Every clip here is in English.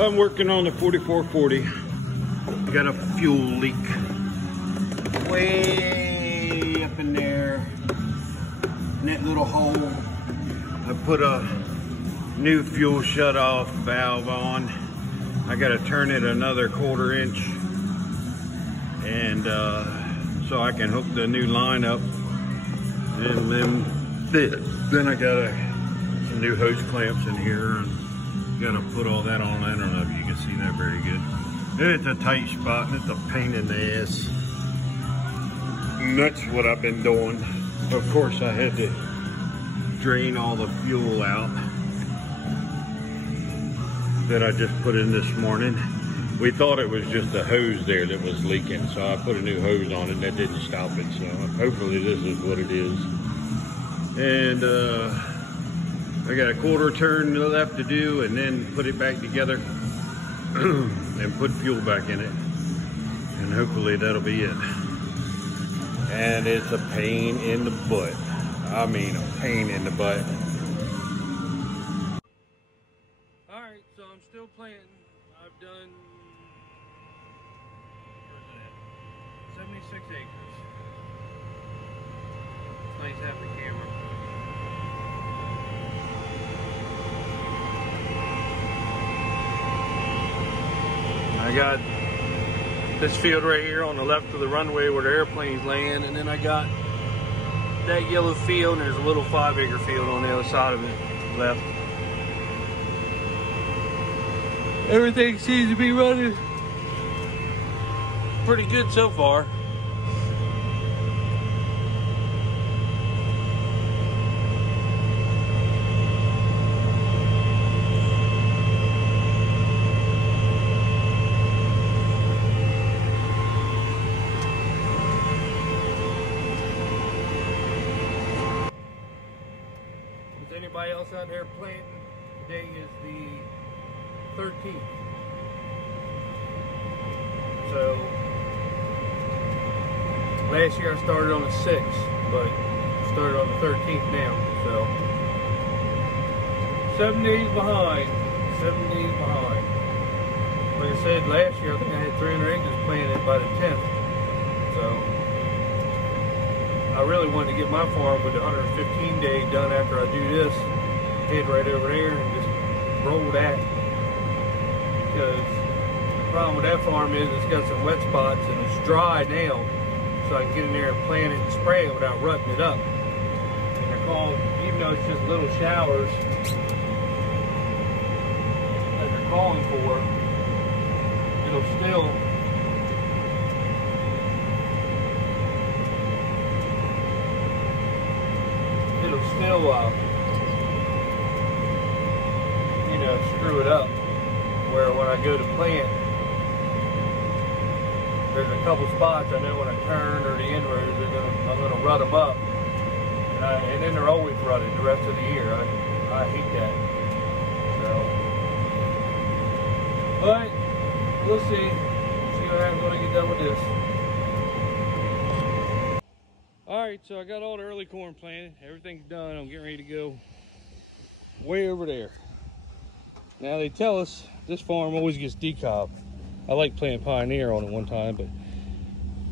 I'm working on the 4440. Got a fuel leak way up in there, in that little hole. I put a new fuel shutoff valve on. I got to turn it another 1/4 inch, and so I can hook the new line up. And then I got some new hose clamps in here, and got to put all that on. I don't know if you can see that very good. It's a tight spot and it's a pain in the ass. And that's what I've been doing. Of course, I had to drain all the fuel out that I just put in this morning. We thought it was just a hose there that was leaking, so I put a new hose on it and that didn't stop it. So hopefully this is what it is. And I got a 1/4 turn left to do, and then put it back together and put fuel back in it. And hopefully that'll be it. And it's a pain in the butt. I mean, a pain in the butt. All right, so I'm still planting. I've done, where's it at? 76 acres. It's nice having the camera. I got this field right here on the left of the runway where the airplanes land, and then I got that yellow field, and there's a little 5-acre field on the other side of it, left. Everything seems to be running pretty good so far. Anybody else out there planting? Today is the 13th. So last year I started on the 6th, but started on the 13th now. So 7 days behind. 7 days behind. Like I said, last year I think I had 300 acres planted by the 10th. So I really wanted to get my farm with the 115 day done after I do this. Head right over there and just roll that. Because the problem with that farm is it's got some wet spots and it's dry now. So I can get in there and plant it and spray it without rutting it up. And they're called, even though it's just little showers that they're calling for, it'll still you know, screw it up. Where when I go to plant, there's a couple spots I know when I turn or the inroads, I'm gonna rut them up, and then they're always rutted the rest of the year. I hate that. So, but we'll see what happens when I get done with this. Alright, so I got all the early corn planted. Everything's done. I'm getting ready to go way over there. Now they tell us this farm always gets decob. I like planting Pioneer on it one time, but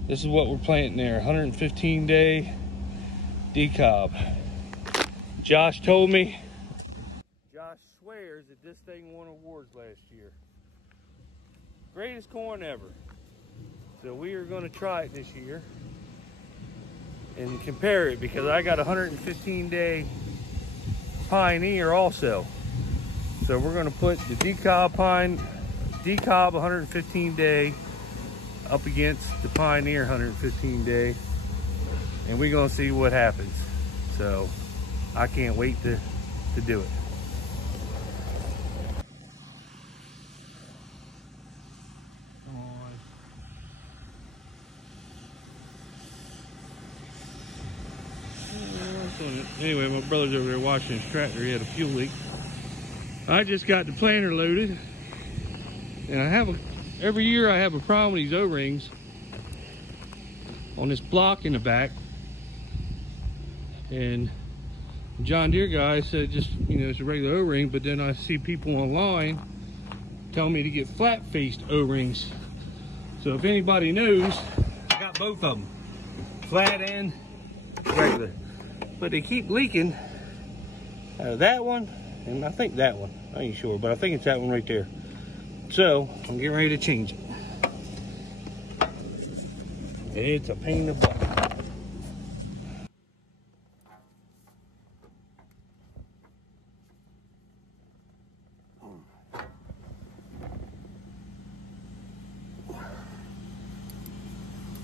this is what we're planting there. 115 day decob. Josh told me. Josh swears that this thing won awards last year. Greatest corn ever. So we are going to try it this year and compare it, because I got 115 day Pioneer also. So we're going to put the decob 115 day up against the Pioneer 115 day, and we're going to see what happens. So I can't wait to do it. Anyway, my brother's over there washing his tractor. He had a fuel leak. I just got the planter loaded, and every year I have a problem with these O-rings on this block in the back. And John Deere guy said just, you know, it's a regular O-ring, but then I see people online telling me to get flat-faced O-rings. So if anybody knows, I got both of them, flat and regular. But they keep leaking out of that one, and I think that one. I ain't sure, but I think it's that one right there. So I'm getting ready to change it. It's a pain in the butt.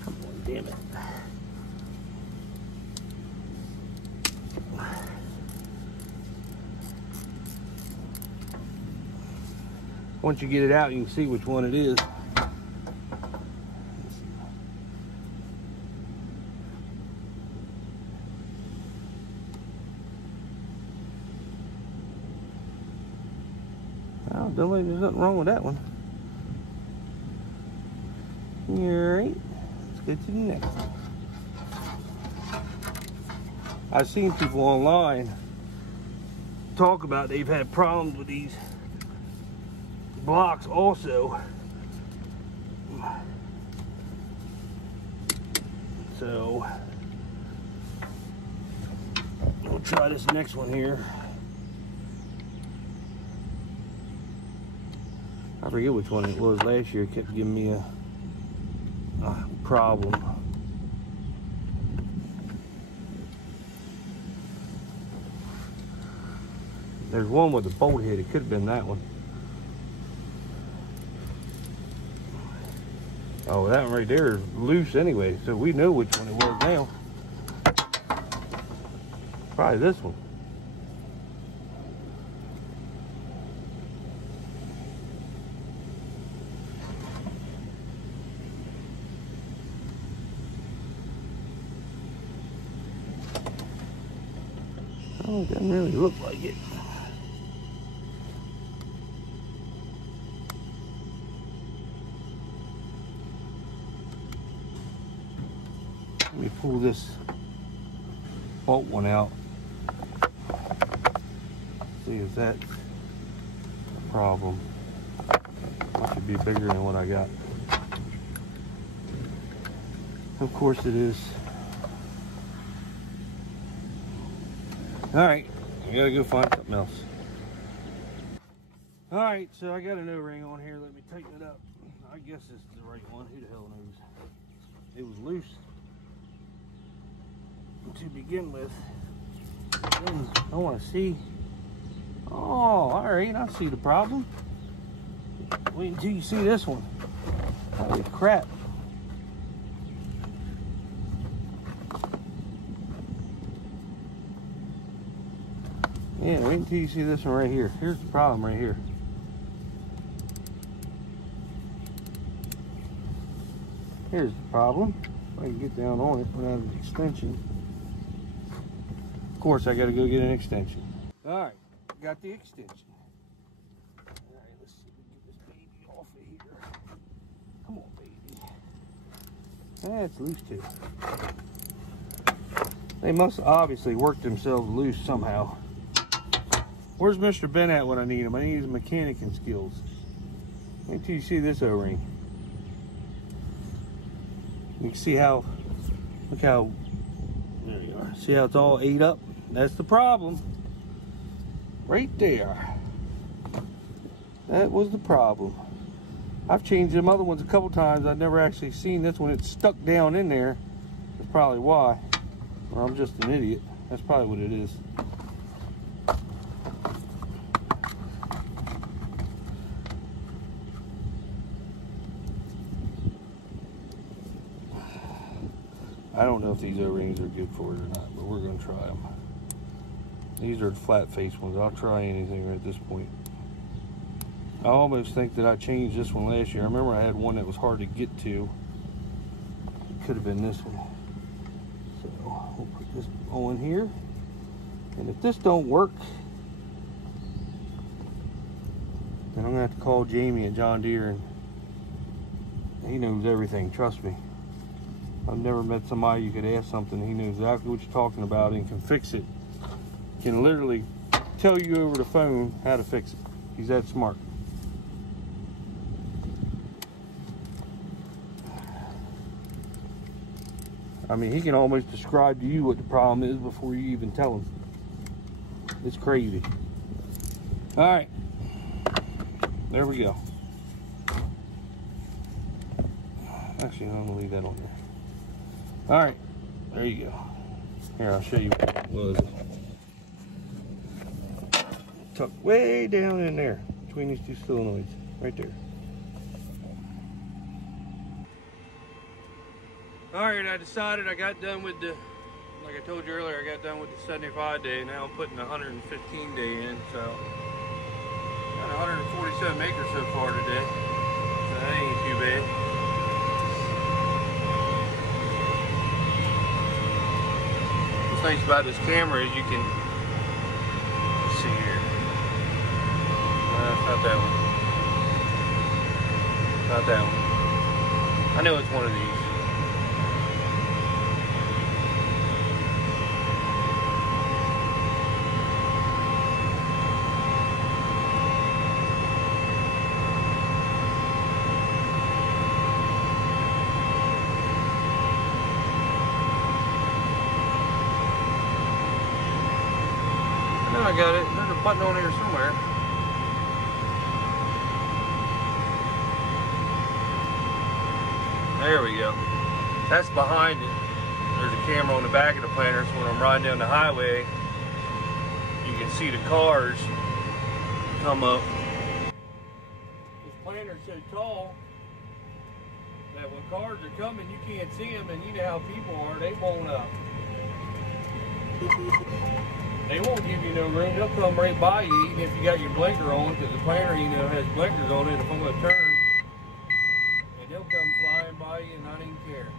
Come on, damn it. Once you get it out, you can see which one it is. Oh, don't think there's nothing wrong with that one. Alright, let's go to the next one. I've seen people online talk about they've had problems with these blocks also. So we'll try this next one here. I forget which one it was last year. It kept giving me a problem. There's one with a bolt head. It could have been that one. Oh, that one right there is loose anyway, so we know which one it was now. Probably this one. Oh, it doesn't really look like it. Let me pull this bolt one out. See if that's a problem. It should be bigger than what I got. Of course it is. Alright, I gotta go find something else. Alright, so I got an O-ring on here. Let me tighten it up. I guess this is the right one. Who the hell knows? It was loose to begin with. Then I want to see. Oh, alright, I see the problem. Wait until you see this one. Holy crap. Yeah, wait until you see this one right here. Here's the problem right here. Here's the problem. If I can get down on it without an extension. Of course, I got to go get an extension. All right, got the extension. All right, let's see if we can get this baby off of here. Come on, baby. That's loose too. They must obviously work themselves loose somehow. Where's Mr. Ben at when I need him? I need his mechanicking skills. Wait until you see this O-ring. You can see how, look how, there you are. See how it's all ate up? That's the problem. Right there. That was the problem. I've changed them other ones a couple times. I've never actually seen this one. It's stuck down in there. That's probably why. Or I'm just an idiot. That's probably what it is. I don't know if these O-rings are good for it or not, but we're going to try them. These are the flat face ones. I'll try anything right at this point. I almost think that I changed this one last year. I remember I had one that was hard to get to. It could have been this one. So we'll put this on here. And if this don't work, then I'm going to have to call Jamie at John Deere, and he knows everything, trust me. I've never met somebody you could ask something, he knows exactly what you're talking about and can fix it. Can literally tell you over the phone how to fix it. He's that smart. I mean, he can almost describe to you what the problem is before you even tell him. It's crazy. All right, there we go. Actually, I'm gonna leave that on there. All right, there you go. Here, I'll show you what it was. Tucked way down in there between these two solenoids, right there. All right, I decided I got done with the, like I told you earlier, I got done with the 75 day. Now I'm putting the 115 day in, so got 147 acres so far today. So that ain't too bad. What's nice about this camera is you can, let's see here. Not that one. Not that one. I know it's one of these. I got it. There's a button on here somewhere. There we go. That's behind it. There's a camera on the back of the planter, so when I'm riding down the highway, you can see the cars come up. This planter's so tall that when cars are coming, you can't see them, and you know how people are. They won't give you no room. They'll come right by you, even if you got your blinker on, because the planter, you know, has blinkers on it if I'm going to turn. And they'll come flying by you and not even care.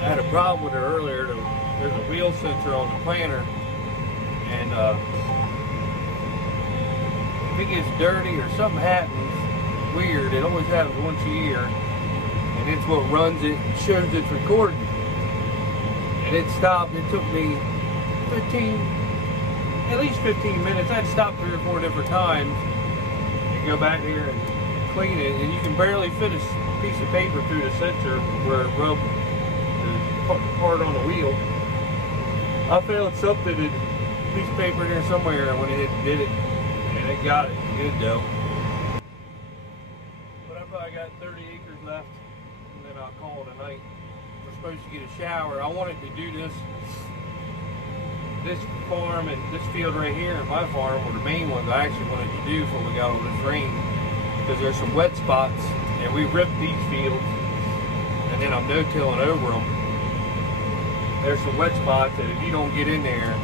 I had a problem with it earlier. There's a wheel sensor on the planter, and if it gets dirty or something happens, weird, it always happens once a year, and it's what runs it, shows it's recording. And it stopped. It took me at least 15 minutes. I'd stop 3 or 4 different times and go back here and clean it, and you can barely fit a piece of paper through the sensor where it rubbed the part on the wheel. I found something, a piece of paper in there somewhere when it did it, and it got it good though. I got 30 acres left, and then I'll call it a night. We're supposed to get a shower. I wanted to do this farm and this field right here, and my farm were the main ones I actually wanted to do before we got all this rain, because there's some wet spots, and we ripped these fields, and then I'm no-tilling over them. There's some wet spots that if you don't get in there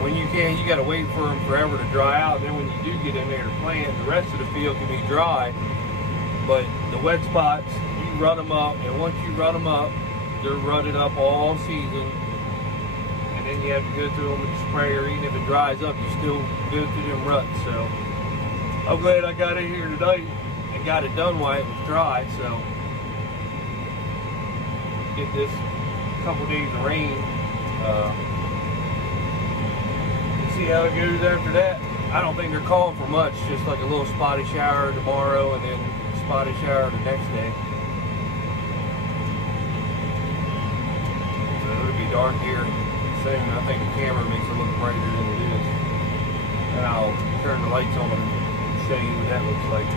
when you can, you got to wait for them forever to dry out. And then when you do get in there to plant, the rest of the field can be dry. But the wet spots, you rut them up, and once you rut them up, they're rutted up all season. And then you have to go through them with the sprayer. Even if it dries up, you still go through them ruts. So I'm glad I got in here tonight and got it done while it was dry. So get this couple days of rain. See how it goes after that. I don't think they're calling for much, just like a little spotty shower tomorrow and then spotty shower the next day. So it'll be dark here soon. I think the camera makes it look brighter than it is. And I'll turn the lights on and show you what that looks like.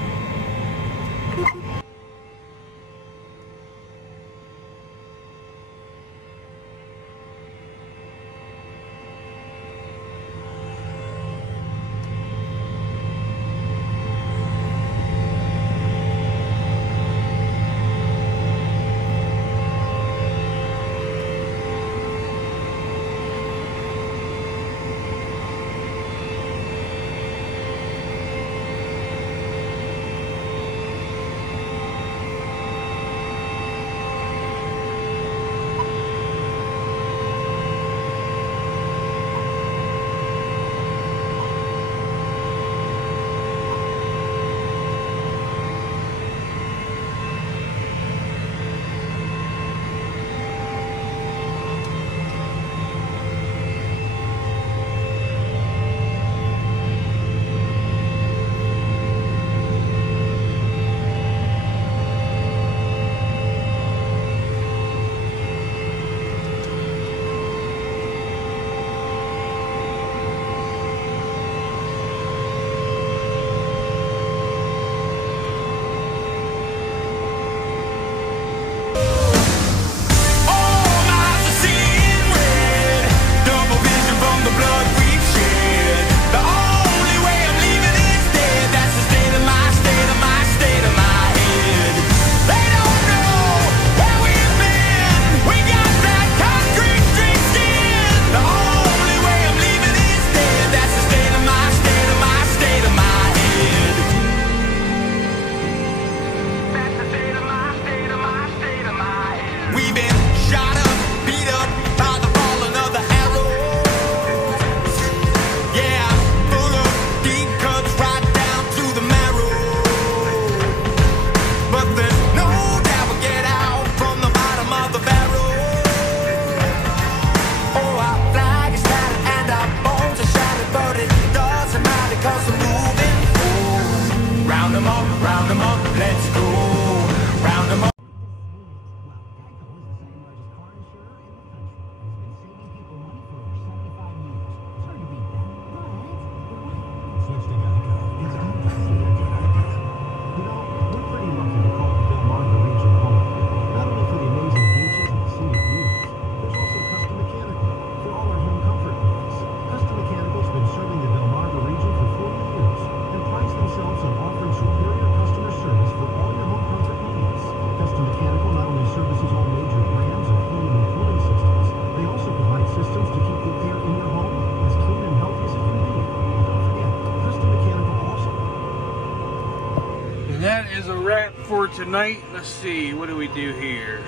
is a wrap for tonight. Let's see, what do we do here?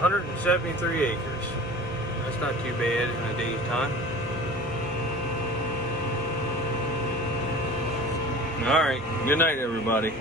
173 acres. That's not too bad in a day's time. All right, good night, everybody.